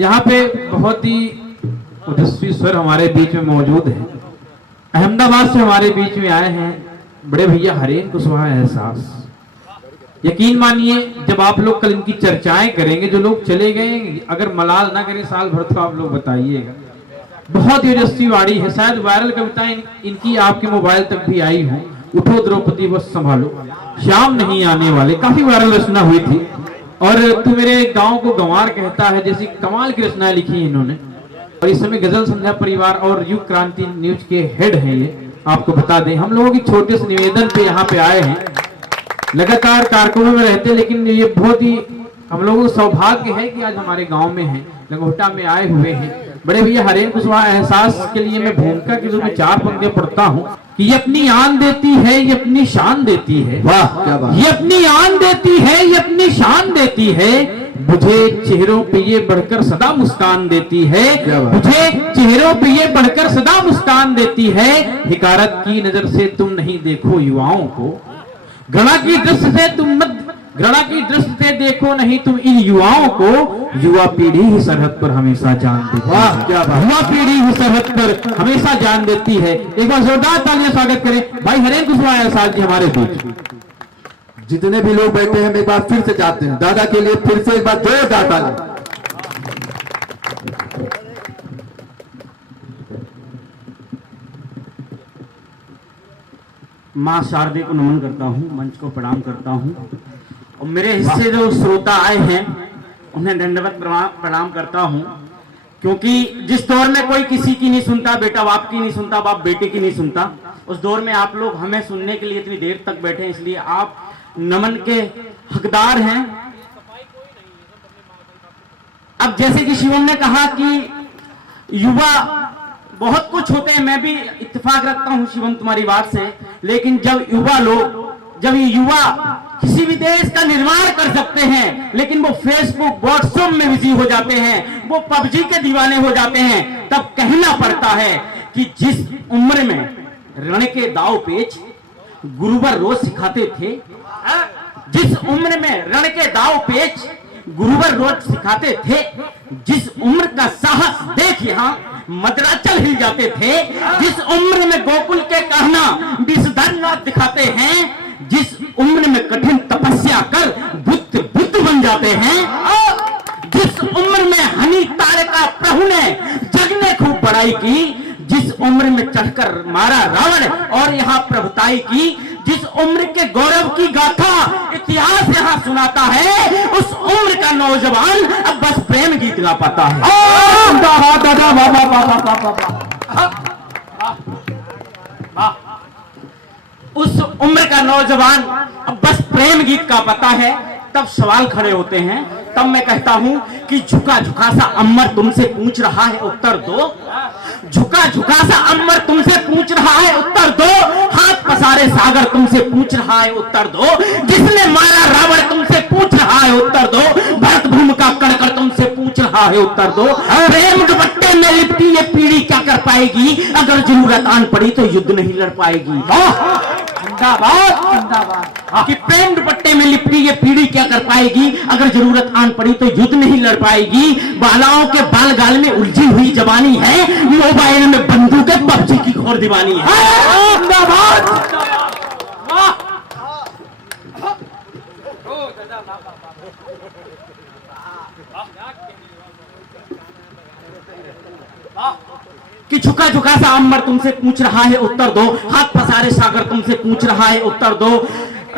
यहाँ पे बहुत ही ओजस्वी स्वर हमारे बीच में मौजूद है। अहमदाबाद से हमारे बीच में आए हैं बड़े भैया हरेन कुशवाहा एहसास। यकीन मानिए जब आप लोग कल इनकी चर्चाएं करेंगे, जो लोग चले गए अगर मलाल ना करें साल भर तो आप लोग बताइएगा। बहुत ही ओजस्वी वाणी है, शायद वायरल कविताएं इनकी आपके मोबाइल तक भी आई हो। उठो द्रौपदी बस संभालो, शाम नहीं आने वाले, काफी वायरल रचना हुई थी। और तू मेरे गांव को गंवार कहता है जैसी कमाल की रचनाएं लिखी है इन्होंने। और इस समय गजल संध्या परिवार और युग क्रांति न्यूज के हेड हैं ये, आपको बता दें। हम लोगों की छोटे से निवेदन पे यहाँ पे आए हैं, लगातार कार्यक्रमों में रहते, लेकिन ये बहुत ही हम लोगों को सौभाग्य है कि आज हमारे गांव में हैं, लंगोटा में आए हुए हैं। बड़े भैया हरेन कुशवाहा एहसास के लिए मैं भूमिका के रूप में 4 पंक्तियां पढ़ता हूँ कि ये अपनी आन देती है, ये अपनी शान देती है। वाह क्या बात। ये अपनी आन देती है, ये अपनी शान देती है, मुझे चेहरों पे ये बढ़कर सदा मुस्कान देती है। मुझे चेहरों पे ये बढ़कर सदा मुस्कान देती है। हिकारत की नजर से तुम नहीं देखो युवाओं को, घृणा की दृष्टि से तुम मत, घृणा की दृष्टि से देखो नहीं तुम इन युवाओं को। युवा पीढ़ी ही सरहद पर हमेशा जान देती है। वाह क्या बात। युवा पीढ़ी ही सरहद पर हमेशा जान देती है। एक बार जोरदार तालियां स्वागत करें भाई हरेन कुशवाहा एहसास जी हमारे बीच। जितने भी लोग बैठे हैं एक बार फिर से चाहते हैं दादा के लिए फिर से एक बार जोरदार ताली। माँ शारदे को नमन करता हूँ, मंच को प्रणाम करता हूँ और मेरे हिस्से जो श्रोता आए हैं उन्हें दंडवत प्रणाम करता हूँ। क्योंकि जिस दौर में कोई किसी की नहीं सुनता, बेटा बाप की नहीं सुनता, बाप बेटे की नहीं सुनता, उस दौर में आप लोग हमें सुनने के लिए इतनी देर तक बैठे हैं, इसलिए आप नमन के हकदार हैं। अब जैसे कि शिवम ने कहा कि युवा बहुत कुछ होते हैं, मैं भी इत्तेफाक रखता हूं शिवम तुम्हारी बात से, लेकिन जब युवा लोग, जब ये युवा किसी भी देश का निर्माण कर सकते हैं लेकिन वो फेसबुक व्हाट्सएप में बिजी हो जाते हैं, वो पबजी के दीवाने हो जाते हैं, तब कहना पड़ता है कि जिस उम्र में रण के दाव पेच गुरुवर रोज सिखाते थे, जिस उम्र में रण के दाव पेच गुरुवर रोज सिखाते थे, जिस उम्र का साहस देख यहाँ मद्राचल हिल जाते थे, जिस उम्र में गोकुल के कहना विषधर दिखाते हैं, जिस उम्र में कठिन तपस्या कर बुद्ध बन जाते हैं, जिस उम्र में हनी तारे का प्रभु ने जग ने खूब बड़ाई की, जिस उम्र में चढ़कर मारा रावण और यहाँ प्रभुताई की, जिस उम्र के गौरव की गाथा इतिहास यहाँ सुनाता है, उस उम्र का नौजवान अब बस प्रेम गीत गा पाता है। उस उम्र का नौजवान अब बस प्रेम गीत का पता है। तब सवाल खड़े होते हैं, तब मैं कहता हूं कि झुका झुका सा अम्बर तुमसे पूछ रहा है उत्तर दो, झुका झुका सा अम्बर तुमसे पूछ रहा है उत्तर दो, हाथ पसारे सागर तुमसे पूछ रहा है उत्तर दो, जिसने मारा रावण तुमसे पूछ रहा है उत्तर दो, भरत भूमि का कणकण तुमसे पूछ रहा है उत्तर दो, प्रेम दुपट्टे में लिपटी ये पीढ़ी क्या कर पाएगी, अगर जरूरत आन पड़ी तो युद्ध नहीं लड़ पाएगी। कि प्रेम दुपट्टे में लिपटी ये पीढ़ी क्या कर पाएगी, अगर जरूरत आन पड़ी तो युद्ध नहीं लड़ पाएगी। बालाओं के बाल गाल में उलझी हुई जवानी है, मोबाइल में बंदूकें पबजी की घोर दीवानी है। कि झुका झुका सा अम्बर तुमसे पूछ रहा है उत्तर दो, हाथ पसारे सागर तुमसे पूछ रहा है उत्तर दो,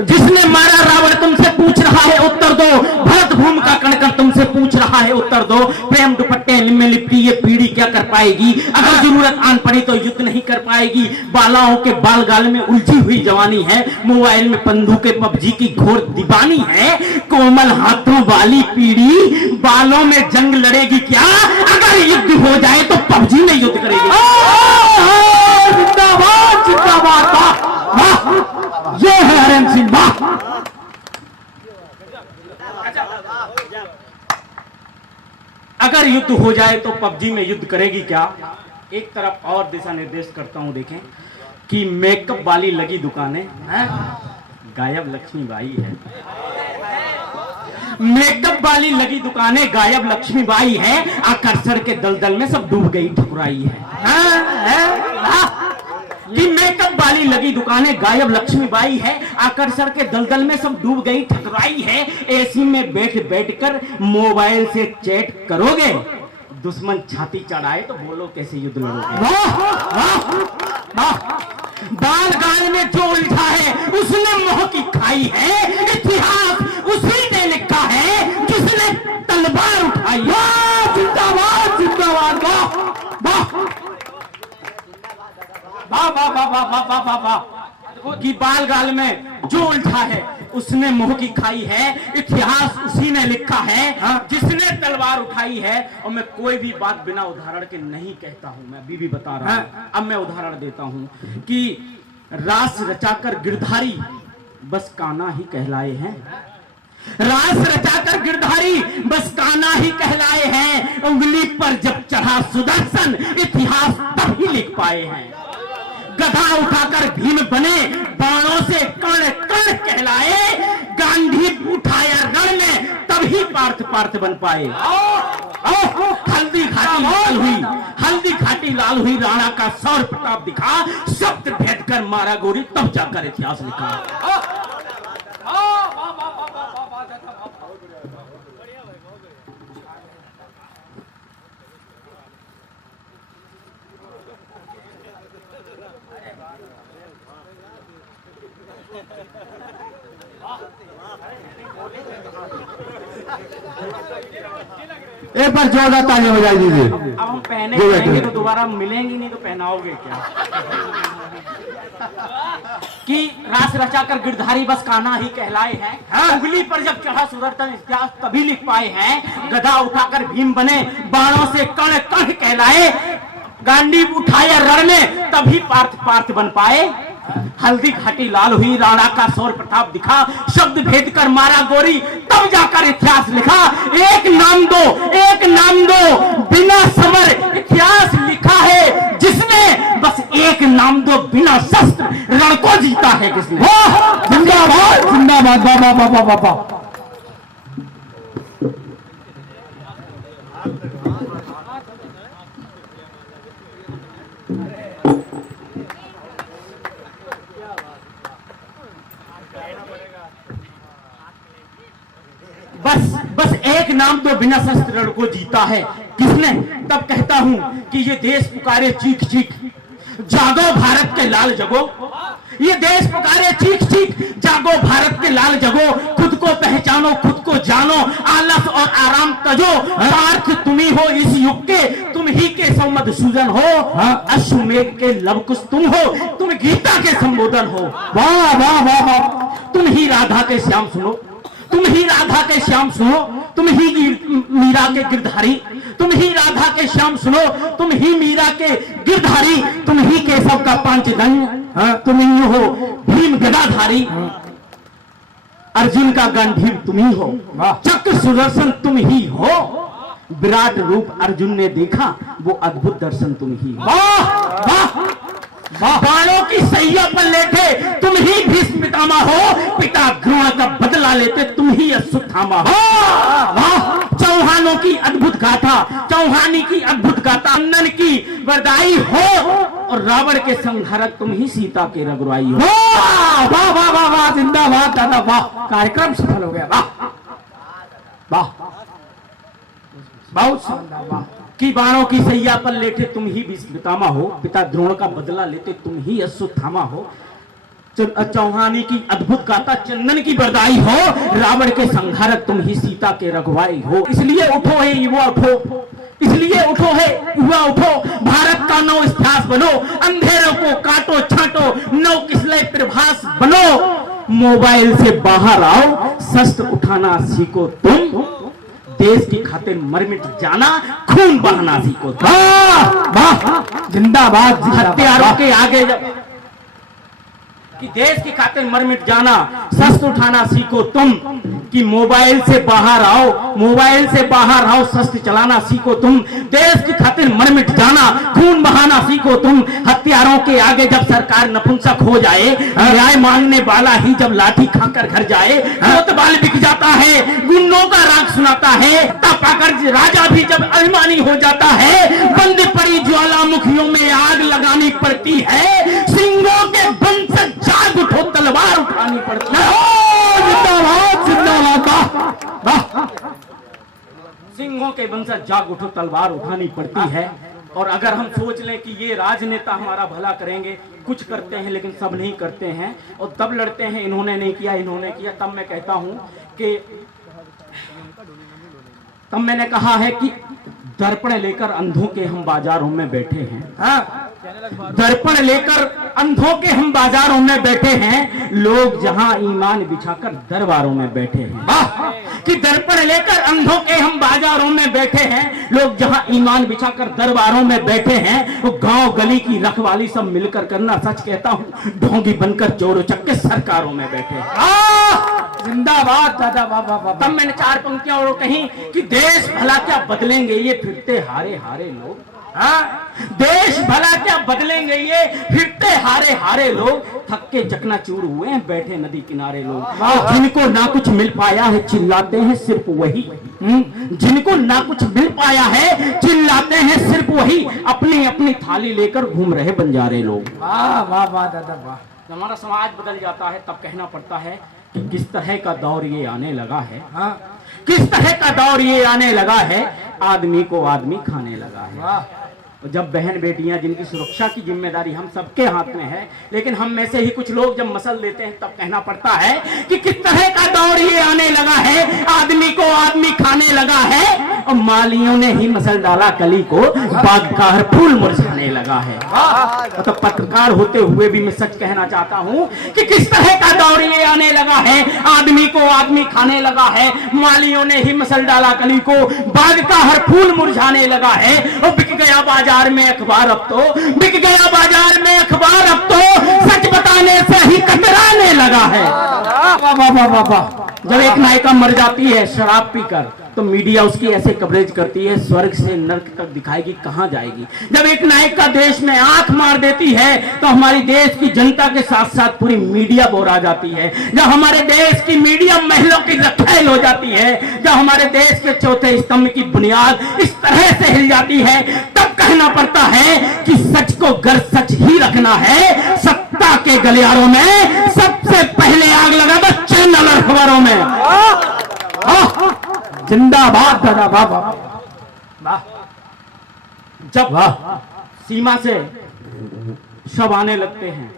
जिसने मारा रावण तुमसे पूछ रहा है उत्तर दो, भरत भूमि का कणकण तुमसे पूछ रहा है उत्तर दो, प्रेम दुपट्टे में लिपटी ये पीढ़ी क्या कर पाएगी, अगर जरूरत आन पड़ी तो युद्ध नहीं कर पाएगी। बालाओं के बाल गाल में उलझी हुई जवानी है, मोबाइल में बंदूकें पबजी की घोर दीवानी है, कोमल हाथों वाली पीढ़ी बालों में जंग लड़ेगी क्या, अगर युद्ध हो जाए तो पबजी में युद्ध करेगी। जिंदाबाद जिंदाबाद, ये है हरेन सिंह। अगर युद्ध हो जाए तो पबजी में युद्ध करेगी क्या। एक तरफ और दिशा निर्देश करता हूं, देखें कि मेकअप वाली लगी दुकानें, गायब लक्ष्मीबाई है। मेकअप वाली लगी दुकानें गायब लक्ष्मीबाई है, आकर्षण के दलदल में सब डूब गई ठकुराई है। कि मेकअप वाली लगी दुकानें गायब लक्ष्मीबाई है, आकर्षण के दलदल में सब डूब गई ठकुराई है। एसी में बैठ बैठकर मोबाइल से चैट करोगे, दुश्मन छाती चढ़ाए तो बोलो कैसे युद्ध लड़ोगे। बाल गाल में जो उलझा है उसने मोह की खाई है, इतिहास उसी ने लिखा है जिसने तलवार उठाई। जिंदाबाद जिंदाबाद, वाह वाह वाह वाह वाह वाह वाह वाह। कि बाल गाल में जो उलझा है उसने मोह की खाई है, इतिहास उसी ने लिखा है जिसने तलवार उठाई है। और मैं कोई भी बात बिना उदाहरण के नहीं कहता हूं, मैं अभी भी बता रहा हूं। अब मैं उदाहरण देता हूं कि रास रचाकर गिरधारी बस कान्हा ही कहलाए हैं। रास रचाकर गिरधारी बस कान्हा ही कहलाए हैं। उंगली पर जब चढ़ा सुदर्शन इतिहास तब ही लिख पाए हैं। गधा उठाकर भीम बने, बाणों से कण कण कहलाए। गांधी उठाया रण में तभी पार्थ पार्थ बन पाए। हल्दी घाटी लाल हुई, हल्दी घाटी लाल हुई, राणा का सौर प्रताप दिखा। शब्द भेद कर मारा गोरी तब जाकर इतिहास लिखा। एक बार जोरदार ताली हो जाए दीजिए। अब हम पहने जाएंगे तो दोबारा मिलेंगी नहीं, तो पहनाओगे क्या? कि रास रचाकर गिरधारी बस कान्हा ही कहलाए हैं। उंगली पर जब चढ़ा सुदर्शन इतिहास तभी लिख पाए हैं। गधा उठाकर भीम बने, बाणों से कण कण कहलाए। गांधी उठाया रण में तभी पार्थ पार्थ बन पाए। हल्दी घाटी लाल हुई, राणा का सौर प्रताप दिखा। शब्द भेद कर मारा गोरी तब जाकर इतिहास लिखा। एक नाम दो, एक नाम दो, बिना समर इतिहास लिखा है जिसने। बस एक नाम दो, बिना शस्त्र रण को जीता है किसने। जिंदाबाद जिंदाबाद, वाह वाह वाह वाह वाह। बस एक नाम तो बिना शस्त्र रण को जीता है किसने। तब कहता हूं कि ये देश पुकारे चीख चीख, जागो भारत के लाल जगो। ये देश पुकारे चीख चीख, जागो भारत के लाल जगो। खुद को पहचानो, खुद को जानो, आलस और आराम तजो। पार्थ तुम ही हो इस युग के, तुम ही के सौ मधुसूदन हो। अश्वमेघ के लवकुश तुम हो, तुम गीता के संबोधन हो। वाह वाह वाह वाह। तुम ही राधा के श्याम सुनो, तुम ही राधा के श्याम सुनो, तुम ही मीरा के गिरधारी। तुम ही राधा के श्याम सुनो, तुम ही मीरा के गिरधारी। तुम ही केशव का पांचजन्य, तुम ही हो भीम गदाधारी। अर्जुन का गंभीर तुम ही हो, चक्र सुदर्शन तुम ही हो। विराट रूप अर्जुन ने देखा, वो अद्भुत दर्शन तुम ही। वाह वाह। बाणों की सैया पर लेटे तुम ही भीष्म पितामह हो। पिता द्रोण का बदला लेते तुम ही अश्वत्थामा हो। वाह। चौहानों की अद्भुत गाथा, चौहानी की अद्भुत गाथा, अन्नन की वरदाई हो। और रावण के संहारक तुम ही सीता के रघुराई हो। वाह वाह वाह वाह वाह, जिंदाबाद दादा, वाह। कार्यक्रम सफल हो गया, वाह वाह, बहुत शानदार, वाह। कि बाणों की सैया पर लेटे तुम ही भीष्म पितामह हो। पिता द्रोण का बदला लेते तुम ही अश्वत्थामा हो। चौहानी की अद्भुत गाथा, चंदन की बरदाई हो। रावण के संहारक तुम ही सीता के रघुवाई हो। इसलिए उठो है युवा उठो, इसलिए उठो है युवा उठो। भारत का नव इतिहास बनो, अंधेरों को काटो छांटो, नव किसलय प्रभास बनो। मोबाइल से बाहर आओ, शस्त्र उठाना सीखो तुम। देश की खातिर मर मिट जाना, खून बहाना सीखो। जिंदाबाद। हत्यारों के आगे जब कि देश की खातिर मर मिट जाना, शस्त्र उठाना सीखो तुम। कि मोबाइल से बाहर आओ, मोबाइल से बाहर आओ, शस्त्र चलाना सीखो तुम, देश की खातिर मर मिट जाना, खून बहाना सीखो तुम। हथियारों के आगे जब सरकार नपुंसक हो जाए, न्याय मांगने वाला ही जब लाठी खाकर घर जाए, कोतवाल बिक जाता है, गुंडों का राग सुनाता है, तपाकर राजा भी जब अभिमानी हो जाता है, बंद पड़ी ज्वालामुखियों में आग लगानी पड़ती है, सिंहों के बन से जाग उठो, तलवार उठानी पड़ती है। जिंदाबाद जिंदाबाद, वाह। सिंहों के बन से जाग उठो, तलवार उठानी पड़ती है। और अगर हम सोच लें कि ये राजनेता हमारा भला करेंगे, कुछ करते हैं लेकिन सब नहीं करते हैं, और तब लड़ते हैं इन्होंने नहीं किया, इन्होंने किया, तब मैं कहता हूं कि तब मैंने कहा है कि दर्पण लेकर अंधों के हम बाजारों में बैठे हैं। दर्पण लेकर अंधों के हम बाजारों में बैठे हैं, लोग जहां ईमान बिछाकर दरबारों में बैठे हैं। कि दर्पण लेकर अंधों के हम बाजारों में बैठे हैं, लोग जहां ईमान बिछाकर दरबारों में बैठे हैं, वो गांव गली की रखवाली सब मिलकर करना, सच कहता हूं, ढोंगी बनकर चोर उचक्के सरकारों में बैठे हैं। जिंदाबाद दादा, वाह वाह वाह। तब मैंने 4 पंक्तियां और कही कि देश भला क्या बदलेंगे ये फिरते हारे हारे लोग। देश भला क्या बदलेंगे ये फिरते हारे हारे लोग, थक के चकनाचूर हुए हैं बैठे नदी किनारे लोग। जिनको ना कुछ मिल पाया है चिल्लाते हैं सिर्फ वही, जिनको ना कुछ मिल पाया है चिल्लाते हैं सिर्फ वही, अपनी अपनी थाली लेकर घूम रहे बंजारे लोग। वाह वाह वाह दादा, वाह। हमारा समाज बदल जाता है तब कहना पड़ता है कि किस तरह का दौर ये आने लगा है। किस तरह का दौर ये आने लगा है, आदमी को आदमी खाने लगा है। जब बहन बेटियां जिनकी सुरक्षा की जिम्मेदारी हम सबके हाथ में है, लेकिन हम में से ही कुछ लोग जब मसल देते हैं तब कहना पड़ता है कि किस तरह का दौर ये आने लगा है, आदमी को आदमी खाने लगा है, और मालियों ने ही मसल डाला कली को, बाग का हर फूल मुरझाने लगा है। तो पत्रकार होते हुए भी मैं सच कहना चाहता हूं कि किस तरह का दौर ये आने लगा है, आदमी को आदमी खाने लगा है, मालियों ने ही मसल डाला कली को, बाग का हर फूल मुरझाने लगा है। और बिक गया बाजार में अखबार अब तो, बिक गया बाजार में अखबार अब तो, सच बताने से ही कतराने लगा है। जब एक नायिका मर जाती है शराब पीकर, तो मीडिया उसकी ऐसे कवरेज करती है, स्वर्ग से नर्क तक दिखाएगी, कहां जाएगी। जब एक नायिका देश में आंख मार देती है, तो हमारी देश की जनता के साथ साथ पूरी मीडिया बोरा जाती है। जब हमारे देश की मीडिया महिलाओं की रखेल हो जाती है, जब हमारे देश के चौथे स्तंभ की बुनियाद इस तरह से हिल जाती है, तब कहना पड़ता है कि सच को गर सच ही रखना है। सत्ता के गलियारों में सबसे पहले आग लगा दो चैनल और अखबारों में। जिंदाबाद दादा, वाह वाह। जब सीमा से शव आने लगते हैं,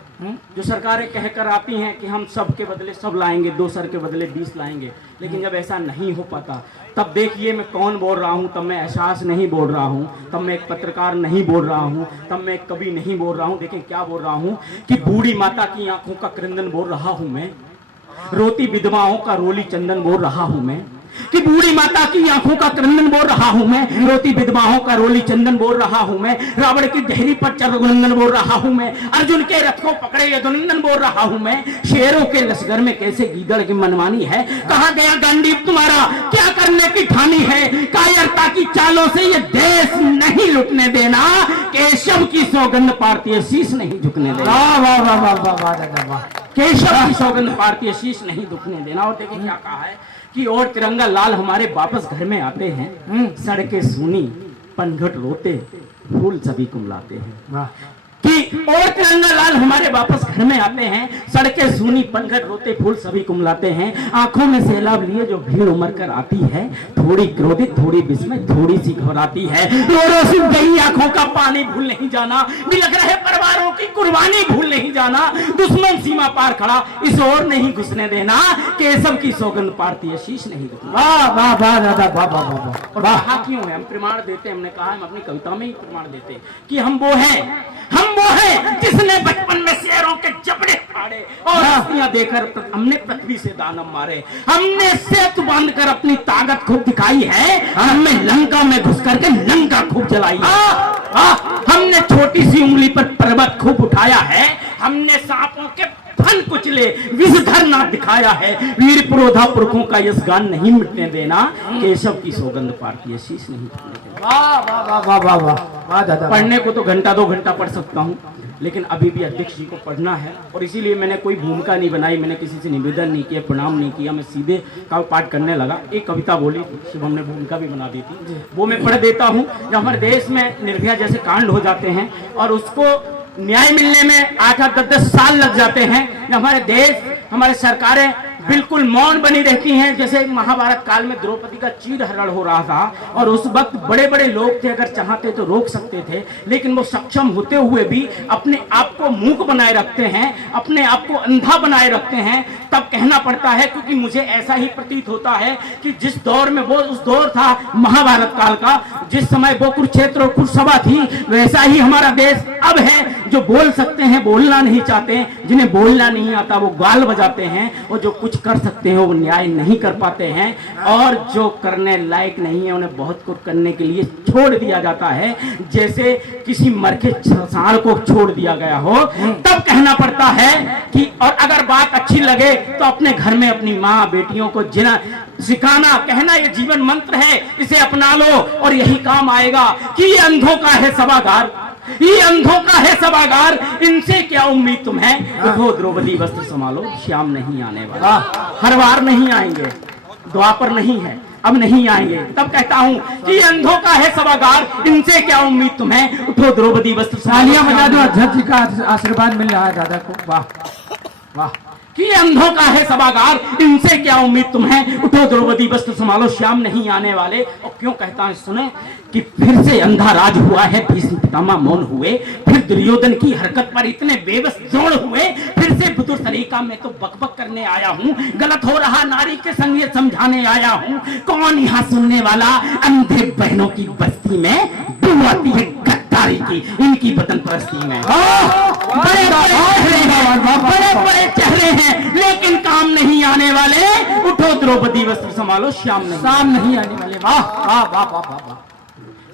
जो सरकारें कहकर आती हैं कि हम सब के बदले सब लाएंगे, 2 सर के बदले 20 लाएंगे, लेकिन जब ऐसा नहीं हो पाता, तब देखिए मैं कौन बोल रहा हूं, तब मैं एहसास नहीं बोल रहा हूं, तब मैं एक पत्रकार नहीं बोल रहा हूं, तब मैं एक कवि नहीं बोल रहा हूं। देखें क्या बोल रहा हूं कि बूढ़ी माता की आंखों का क्रंदन बोल रहा हूं मैं, रोती विधवाओं का रोली चंदन बोल रहा हूं मैं, कि बूढ़ी माता की आंखों का क्रंदन बोल रहा हूं मैं, रोती विधवाओं का रोली चंदन बोल रहा हूं मैं, रावण की देहरी पर चरगुनंदन बोल रहा हूं मैं, अर्जुन के रथ को पकड़े यदुनंदन बोल रहा हूं मैं, शेरों के लश्कर में कैसे गीदड़ की मनमानी है, कहां गया गांडीव तुम्हारा, क्या करने की ठानी है, कायरता की चालों से ये देश नहीं लुटने देना, केशव की सौगंध पारती शीश नहीं झुकने देना। वाह वाह वाह वाह वाह वाह दादा, वाह। केशव की सौगंध पारती शीश नहीं झुकने देना। और देखिए क्या कहा है कि और तिरंगा लाल हमारे वापस घर में आते हैं, सड़कें सूनी पनघट रोते फूल सभी कुमलाते हैं। कि और तिरंगा लाल हमारे वापस घर में आते हैं, सड़कें सूनी पनघट रोते फूल सभी कुमलाते हैं, आंखों में सैलाब लिए जो भीड़ उमड़ कर आती है, थोड़ी क्रोधित थोड़ी विस्मय थोड़ी सी घबराती है, रो सिर्फ गई आंखों का पानी भूल नहीं जाना, बिलख रहे परिवारों की कुर्बानी भूल नहीं जाना, दुश्मन सीमा पार खड़ा इस ओर नहीं घुसने देना, केशव की सौगंध पारती शीश नहीं झुकने। वाह वाह वाह दादा, वाह वाह वाह। और कहा क्यों है, हम प्रमाण देते हैं, हमने कहा हम अपनी कविता में ही प्रमाण देते हैं कि हम वो हैं जिसने बचपन में शेरों के जबड़े फाड़े और हस्तियां देकर हमने पृथ्वी से दानव मारे, हमने सेतु बांधकर अपनी ताकत खूब दिखाई है, हमने लंका में घुस करके लंका खूब जलाई है, हमने छोटी सी उंगली पर पर्वत खूब उठाया है, हमने सांपों के फन कुछ सोच ले, विषधर ना दिखाया है, वीर पुरोधा पुरखों का यश गान नहीं मिटने देना, केशव की सौगंध पारती है, शीश नहीं झुकने देना। वाह वाह वाह वाह वाह वाह वाह दादा। पढ़ने को तो घंटा 2 घंटा पढ़ सकता हूँ, लेकिन अभी भी अध्यक्ष जी को पढ़ना है, और इसीलिए मैंने कोई भूमिका नहीं बनाई, मैंने किसी से निवेदन नहीं किया, प्रणाम नहीं किया, मैं सीधे काव्य पाठ करने लगा। एक कविता बोली थी, शिवम ने भूमिका भी बना दी थी, वो मैं पढ़ देता हूँ। जब हमारे देश में निर्भया जैसे कांड हो जाते हैं और उसको न्याय मिलने में 8-8, 10-10 साल लग जाते हैं, जब हमारे देश, हमारे सरकारें बिल्कुल मौन बनी रहती हैं, जैसे महाभारत काल में द्रौपदी का चीरहरण हो रहा था, और उस वक्त बड़े बड़े लोग थे, अगर चाहते तो रोक सकते थे, लेकिन वो सक्षम होते हुए भी अपने आप को मूक बनाए रखते हैं, अपने आप को अंधा बनाए रखते हैं। तब कहना पड़ता है, क्योंकि मुझे ऐसा ही प्रतीत होता है कि जिस दौर में वो, उस दौर था महाभारत काल का, जिस समय वो कुरुक्षेत्र और कुरुसभा थी, वैसा ही हमारा देश अब है। जो बोल सकते हैं बोलना नहीं चाहते, जिन्हें बोलना नहीं आता वो गाल बजाते हैं, और जो कुछ कर सकते हैं वो न्याय नहीं कर पाते हैं, और जो करने लायक नहीं है उन्हें बहुत कुछ करने के लिए छोड़ दिया जाता है, जैसे किसी मरके सांड को छोड़ दिया गया हो। तब कहना पड़ता है कि, और अगर बात अच्छी लगे तो अपने घर में अपनी माँ बेटियों को जिना सिखाना, कहना ये जीवन मंत्र है, इसे अपना लो और यही काम आएगा। कि ये अंधों का है सभागार, ये अंधों का है सभागार, इनसे क्या उम्मीद तुम्हें, उठो द्रौपदी वस्त्र संभालो, श्याम नहीं आने वाला। हर बार नहीं आएंगे, द्वापर नहीं है, अब नहीं आएंगे। तब कहता हूँ कि अंधों का है सभागार, इनसे क्या उम्मीद तुम्हें, उठो द्रौपदी वस्त्र संभालो। तालियां बजा दो, अध्यक्ष जी का आशीर्वाद मिल रहा है दादा को। वाह वाह। कि अंधों का है सभागार, इनसे क्या उम्मीद तुम्हें, उठो द्रौपदी वस्त्र संभालो, श्याम नहीं आने वाले। और क्यों कहता है सुने, कि फिर से अंधा राज हुआ है, भीष्म पितामह मौन हुए, फिर दुर्योधन की हरकत पर इतने बेबस जोड़ हुए, फिर से बुद्धू तरीका में तो बकबक करने आया हूँ, गलत हो रहा नारी के संग ये समझाने आया हूँ। कौन यहाँ सुनने वाला, अंधे बहनों की बस्ती में डुबाती है गद्दारी की, इनकी वतन परस्ती में। बड़े बड़े चेहरे हैं लेकिन काम नहीं आने वाले, उठो द्रौपदी वस्त्र संभालो, श्याम नहीं आने वाले। वाह वाह वाह वाह वाह।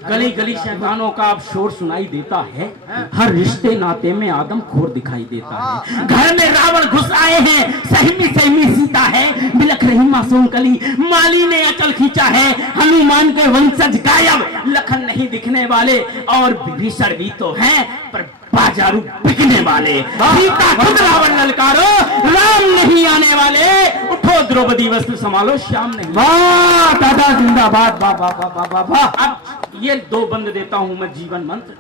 गली गली शैतानों का अब शोर सुनाई देता है, हर रिश्ते नाते में आदम खोर दिखाई देता है। घर में रावण घुस आए हैं, सहमी सहमी सीता है, बिलख रही मासूम कली, माली ने अचल खींचा है, हनुमान के वंशज गायब, लखन नहीं दिखने वाले, और विभीषण भी तो हैं पर बाजारू बिकने वाले। सीता खुद रावण ललकारो, राम नहीं आने वाले, उठो द्रौपदी वस्त्र संभालो, श्याम नहीं। वाह दादा जिंदाबाद। वाह वाह वाह वाह वाह। अब ये 2 बंद देता हूं मैं जीवन मंत्र,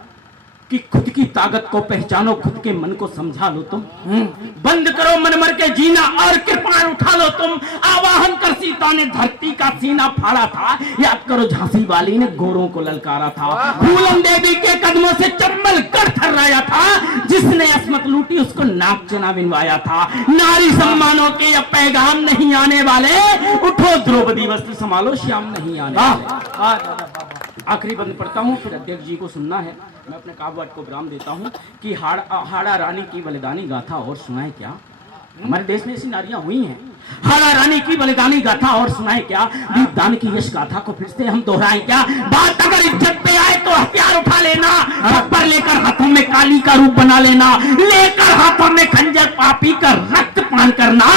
कि खुद की ताकत को पहचानो, खुद के मन को समझा लो तुम, बंद करो मन मर के जीना और कृपाण उठा लो तुम। आवाहन कर सीता ने धरती का सीना फाड़ा था, याद करो झांसी वाली ने गोरों को ललकारा था, फूलन देवी के कदमों से चंबल कर थर्राया था, जिसने अस्मत लूटी उसको नाक चना बिनवाया था। नारी सम्मानों के अब पैगाम नहीं आने वाले, उठो द्रौपदी वस्त्र संभालो, श्याम नहीं आने वाले। आखिरी बंद पढ़ता हूँ, फिर अध्यक्ष जी को सुनना है। मैं अपने काव्य को विराम देता हूँ कि हाड़ा रानी की बलिदानी गाथा और सुनाए क्या, हमारे देश में ऐसी नारियां हुई हैं। हाड़ा रानी की बलिदानी गाथा और सुनाए क्या, दीपदान की यश गाथा को फिर से हम दोहराएं क्या। बात अगर इज्जत पे आए तो हथियार उठा लेना, पर लेकर हाथों में काली का रूप बना लेना, लेकर हाथों में खंजर पापी का रक्त पान करना,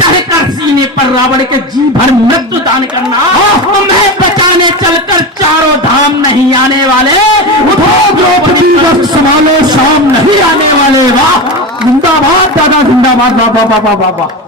चढ़कर सीने पर रावण के जी भर मृत्यु दान करना, तुम्हें बचाने चलकर चारों धाम नहीं आने वाले, उठो द्रौपदी वस्त्र संभालो, शाम नहीं आने वाले। वाह जिंदाबाद दादा जिंदाबाद। वाह वाह वाह वाह वाह।